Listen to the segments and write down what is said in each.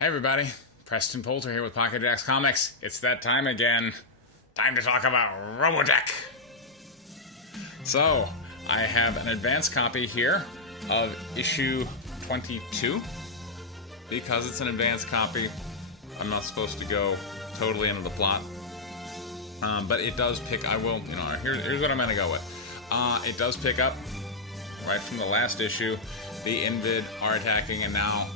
Hey everybody, Preston Poulter here with Pocket Jacks Comics. It's that time again. Time to talk about Robotech. So, I have an advance copy here of issue 22. Because it's an advance copy, I'm not supposed to go totally into the plot. But it does pick, here's what I'm going to go with. It does pick up right from the last issue. The Invid are attacking, and now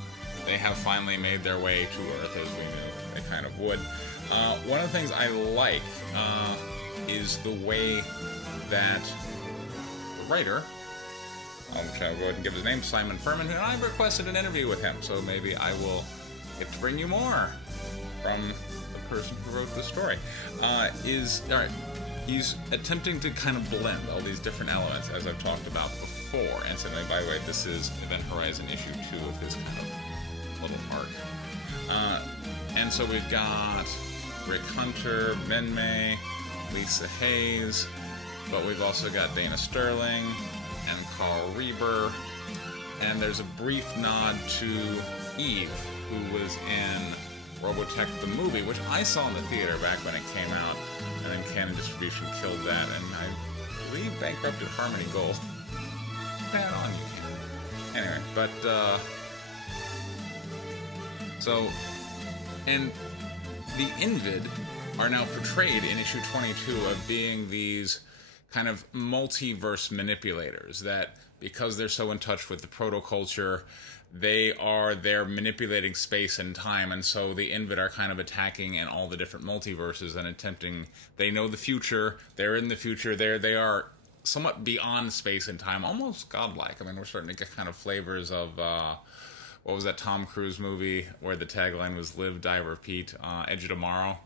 they have finally made their way to Earth, as we knew they kind of would. One of the things I like is the way that the writer, which I'll go ahead and give his name, Simon Furman, and I've requested an interview with him, so maybe I will get to bring you more from the person who wrote the story. He's attempting to kind of blend all these different elements, as I've talked about before. And so, by the way, this is Event Horizon issue 2 of his kind of little arc. And so we've got Rick Hunter, Minmay, Lisa Hayes, but we've also got Dana Sterling and Carl Reber, and there's a brief nod to Eve, who was in Robotech the movie, which I saw in the theater back when it came out, and then Canon Distribution killed that, and I believe bankrupted Harmony Gold. Bad on you, Canon. Anyway, but so, and the Invid are now portrayed in issue 22 of being these kind of multiverse manipulators that, because they're so in touch with the protoculture, they're manipulating space and time, and so the Invid are kind of attacking in all the different multiverses and attempting. They know the future. They're in the future. They are somewhat beyond space and time, almost godlike. I mean, we're starting to get kind of flavors of what was that Tom Cruise movie where the tagline was "Live, Die, Repeat," Edge of Tomorrow.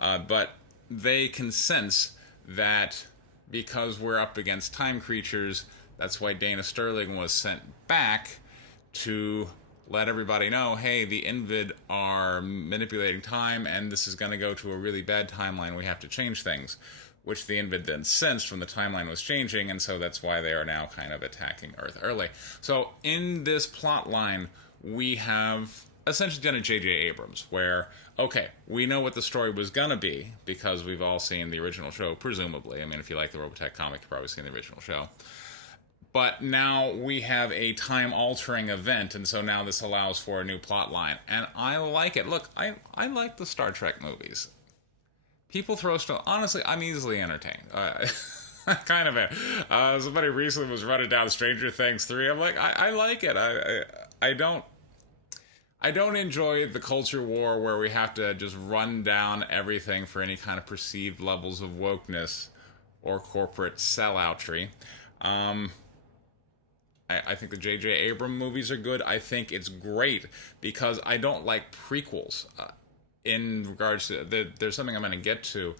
But they can sense that because we're up against time creatures, that's why Dana Sterling was sent back to let everybody know, hey, the Invid are manipulating time, and this is going to go to a really bad timeline. We have to change things, which the Invid then sensed from the timeline was changing, and so that's why they are now kind of attacking Earth early. So in this plot line, we have essentially done a J.J. Abrams, where, okay, we know what the story was going to be, because we've all seen the original show, presumably. I mean, if you like the Robotech comic, you've probably seen the original show. But now we have a time-altering event, and so now this allows for a new plot line. And I like it. Look, I like the Star Trek movies. People throw stuff. Honestly, I'm easily entertained. Kind of it. Somebody recently was running down Stranger Things 3. I'm like, I like it. I don't enjoy the culture war where we have to just run down everything for any kind of perceived levels of wokeness or corporate selloutry. I think the J.J. Abrams movies are good. I think it's great because I don't like prequels. In regards to, there's something I'm going to get to,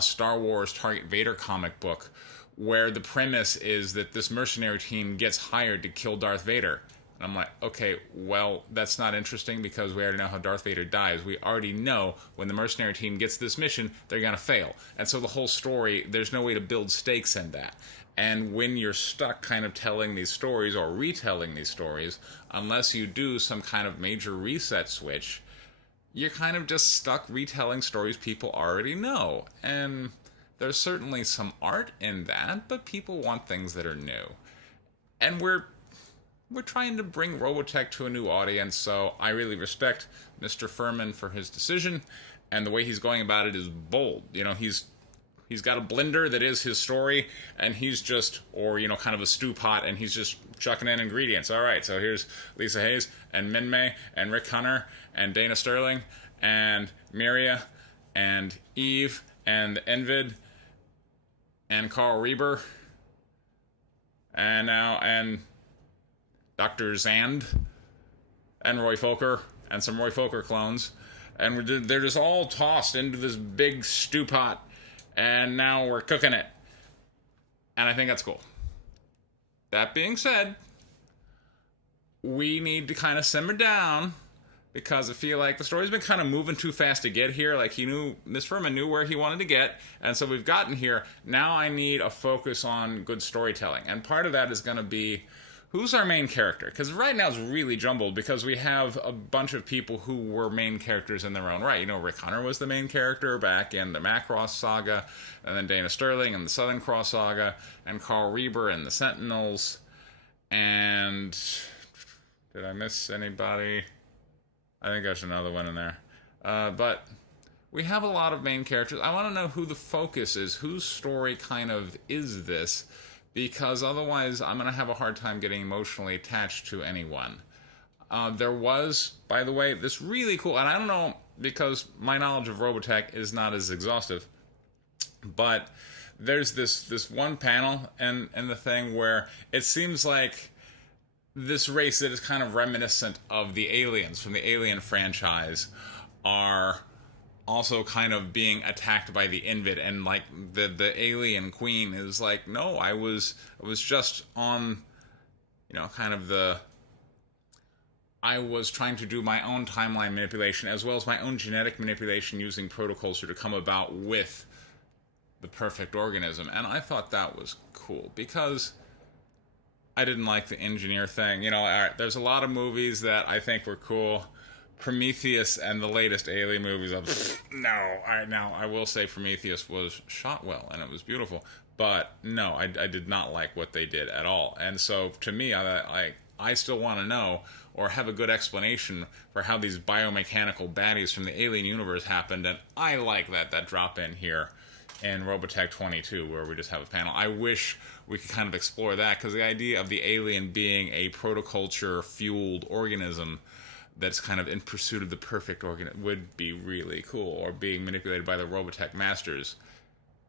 Star Wars Target Vader comic book, where the premise is that this mercenary team gets hired to kill Darth Vader. And I'm like, okay, well, that's not interesting because we already know how Darth Vader dies. We already know when the mercenary team gets this mission, they're going to fail. And so the whole story, there's no way to build stakes in that. And when you're stuck kind of telling these stories or retelling these stories, unless you do some kind of major reset switch, you're kind of just stuck retelling stories people already know. And there's certainly some art in that, but people want things that are new. And we're trying to bring Robotech to a new audience, so I really respect Mr. Furman for his decision, and the way he's going about it is bold. You know, he's got a blender that is his story, and he's just, or, kind of a stew pot, and he's just chucking in ingredients. All right, so here's Lisa Hayes, and Minmay, and Rick Hunter, and Dana Sterling, and Miria, and Eve, and Invid, and Carl Reber, and Dr. Zand, and Roy Fokker, and some Roy Fokker clones, and they're just all tossed into this big stew pot, and now we're cooking it. And I think that's cool. That being said, we need to kind of simmer down, because I feel like the story's been kind of moving too fast to get here. Like, Miss Furman knew where he wanted to get, and so we've gotten here. Now I need a focus on good storytelling. And part of that is going to be who's our main character? Because right now it's really jumbled because we have a bunch of people who were main characters in their own right. You know, Rick Hunter was the main character back in the Macross saga, and then Dana Sterling in the Southern Cross saga, and Carl Reber in the Sentinels. And did I miss anybody? I think there's another one in there. But we have a lot of main characters. I want to know who the focus is, whose story kind of is this, because otherwise I'm going to have a hard time getting emotionally attached to anyone. There was, by the way, this really cool, and I don't know, because my knowledge of Robotech is not as exhaustive, but there's this one panel and the thing where it seems like this race that is kind of reminiscent of the aliens from the Alien franchise are also kind of being attacked by the Invid, and like the alien queen is like, no, I was just on, you know, kind of I was trying to do my own timeline manipulation as well as my own genetic manipulation using protoculture to come about with the perfect organism. And I thought that was cool because I didn't like the engineer thing. You know, all right, there's a lot of movies that I think were cool. Prometheus and the latest Alien movies, I will say Prometheus was shot well and it was beautiful, but no, I did not like what they did at all. And so to me, I still want to know or have a good explanation for how these biomechanical baddies from the Alien universe happened, and I like that drop in here in Robotech 22 where we just have a panel. I wish we could kind of explore that, because the idea of the alien being a protoculture fueled organism that's kind of in pursuit of the perfect organ would be really cool, or being manipulated by the Robotech masters,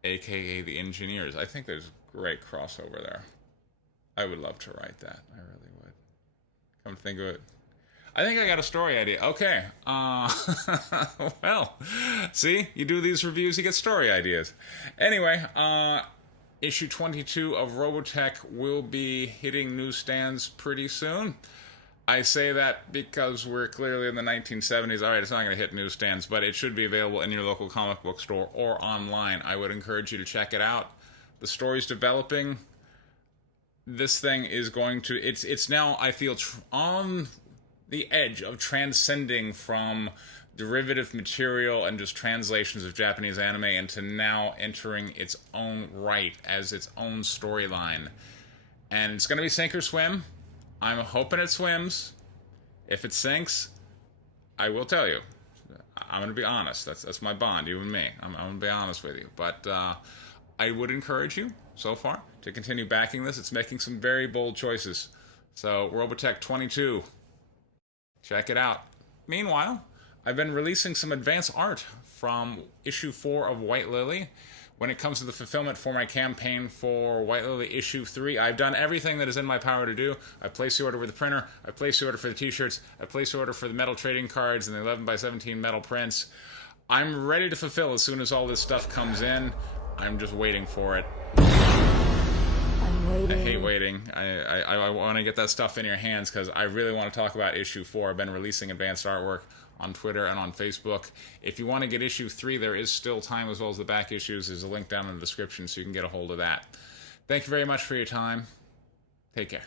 aka the engineers. I think there's great crossover there. I would love to write that. I really would. Come to think of it, I think I got a story idea. Okay. Well, see, you do these reviews, you get story ideas. Anyway, issue 22 of Robotech will be hitting newsstands pretty soon. I say that because we're clearly in the 1970s. All right, it's not going to hit newsstands, but it should be available in your local comic book store or online. I would encourage you to check it out. The story's developing. This thing is going to... It's now, I feel, on the edge of transcending from derivative material and just translations of Japanese anime into now entering its own right as its own storyline. And it's going to be sink or swim. I'm hoping it swims. If it sinks, I will tell you. I'm going to be honest. That's my bond, you and me. I'm going to be honest with you. But I would encourage you, so far, to continue backing this. It's making some very bold choices. So, Robotech 22. Check it out. Meanwhile, I've been releasing some advance art from issue 4 of White Lily. When it comes to the fulfillment for my campaign for White Lily issue 3, I've done everything that is in my power to do. I placed the order with the printer, I placed the order for the t-shirts, I placed the order for the metal trading cards and the 11x17 metal prints. I'm ready to fulfill as soon as all this stuff comes in. I'm just waiting for it. I'm waiting. I hate waiting. I want to get that stuff in your hands because I really want to talk about issue 4. I've been releasing advanced artwork on Twitter and on Facebook. If you want to get issue 3, there is still time, as well as the back issues. There's a link down in the description so you can get a hold of that. Thank you very much for your time. Take care.